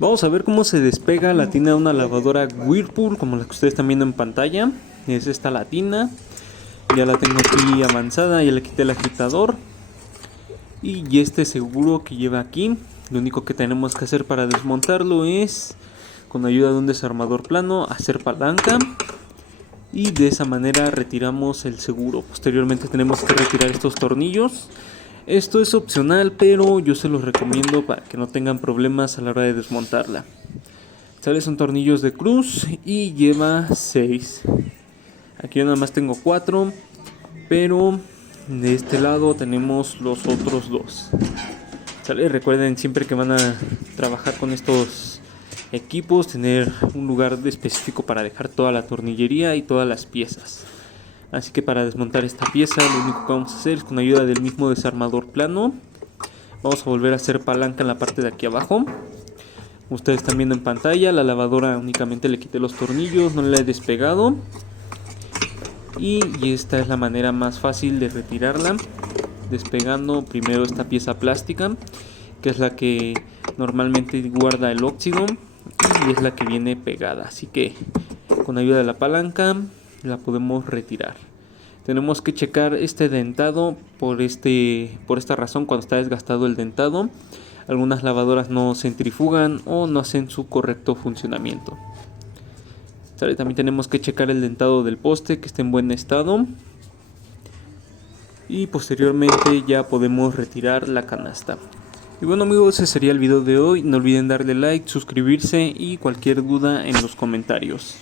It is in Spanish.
Vamos a ver cómo se despega la tina de una lavadora Whirlpool, como la que ustedes están viendo en pantalla. Es esta la tina. Ya la tengo aquí avanzada, ya le quité el agitador. Y este seguro que lleva aquí, lo único que tenemos que hacer para desmontarlo es, con ayuda de un desarmador plano, hacer palanca. Y de esa manera retiramos el seguro. Posteriormente tenemos que retirar estos tornillos. Esto es opcional, pero yo se los recomiendo para que no tengan problemas a la hora de desmontarla. ¿Sale? Son tornillos de cruz y lleva 6. Aquí yo nada más tengo 4, pero de este lado tenemos los otros 2. ¿Sale? Recuerden siempre que van a trabajar con estos equipos, tener un lugar específico para dejar toda la tornillería y todas las piezas. Así que para desmontar esta pieza lo único que vamos a hacer es, con ayuda del mismo desarmador plano, vamos a volver a hacer palanca en la parte de aquí abajo. Ustedes están viendo en pantalla, la lavadora únicamente le quité los tornillos, no la he despegado. Y esta es la manera más fácil de retirarla, despegando primero esta pieza plástica, que es la que normalmente guarda el óxido y es la que viene pegada. Así que con ayuda de la palanca la podemos retirar. Tenemos que checar este dentado por esta razón. Cuando está desgastado el dentado, algunas lavadoras no centrifugan o no hacen su correcto funcionamiento. ¿Sale? También tenemos que checar el dentado del poste, que esté en buen estado. Y posteriormente ya podemos retirar la canasta. Y bueno amigos, ese sería el video de hoy. No olviden darle like, suscribirse y cualquier duda en los comentarios.